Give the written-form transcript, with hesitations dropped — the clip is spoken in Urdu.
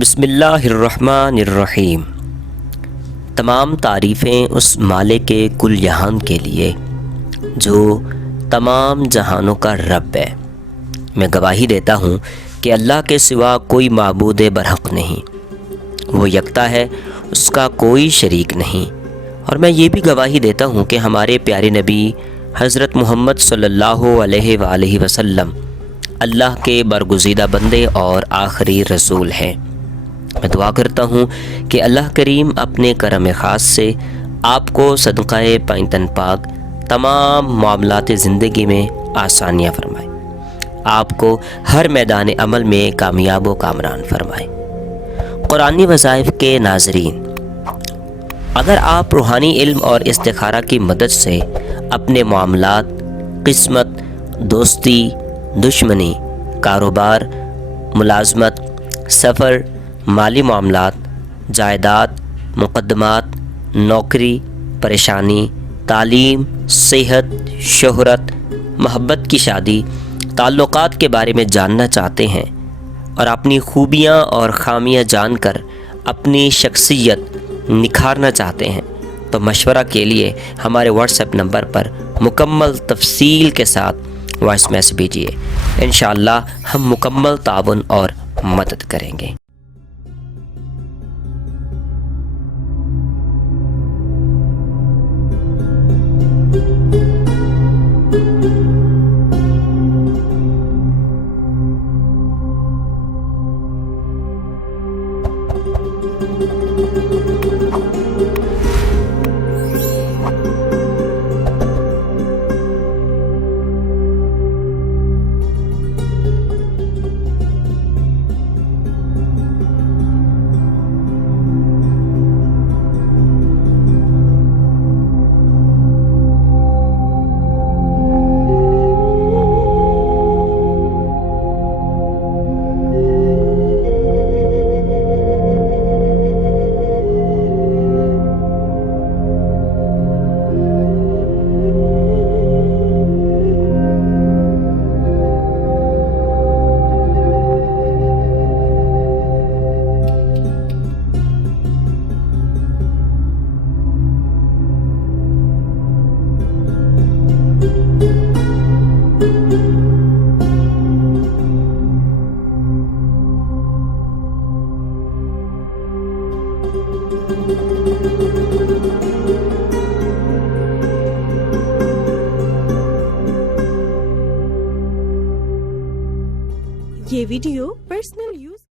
بسم اللہ الرحمن الرحیم۔ تمام تعریفیں اس مالک کل جہان کے لیے جو تمام جہانوں کا رب ہے۔ میں گواہی دیتا ہوں کہ اللہ کے سوا کوئی معبود برحق نہیں، وہ یکتا ہے، اس کا کوئی شریک نہیں۔ اور میں یہ بھی گواہی دیتا ہوں کہ ہمارے پیارے نبی حضرت محمد صلی اللہ علیہ وآلہ وسلم اللہ کے برگزیدہ بندے اور آخری رسول ہیں۔ میں دعا کرتا ہوں کہ اللہ کریم اپنے کرم خاص سے آپ کو صدقہ پائنتن پاک تمام معاملات زندگی میں آسانیاں فرمائے، آپ کو ہر میدان عمل میں کامیاب و کامران فرمائے۔ قرآنی وظائف کے ناظرین، اگر آپ روحانی علم اور استخارہ کی مدد سے اپنے معاملات، قسمت، دوستی، دشمنی، کاروبار، ملازمت، سفر، مالی معاملات، جائیداد، مقدمات، نوکری، پریشانی، تعلیم، صحت، شہرت، محبت کی شادی، تعلقات کے بارے میں جاننا چاہتے ہیں اور اپنی خوبیاں اور خامیاں جان کر اپنی شخصیت نکھارنا چاہتے ہیں تو مشورہ کے لیے ہمارے واٹس ایپ نمبر پر مکمل تفصیل کے ساتھ وائس میسج بھیجیے۔ انشاءاللہ ہم مکمل تعاون اور مدد کریں گے۔ یہ ویڈیو پرسنل یوز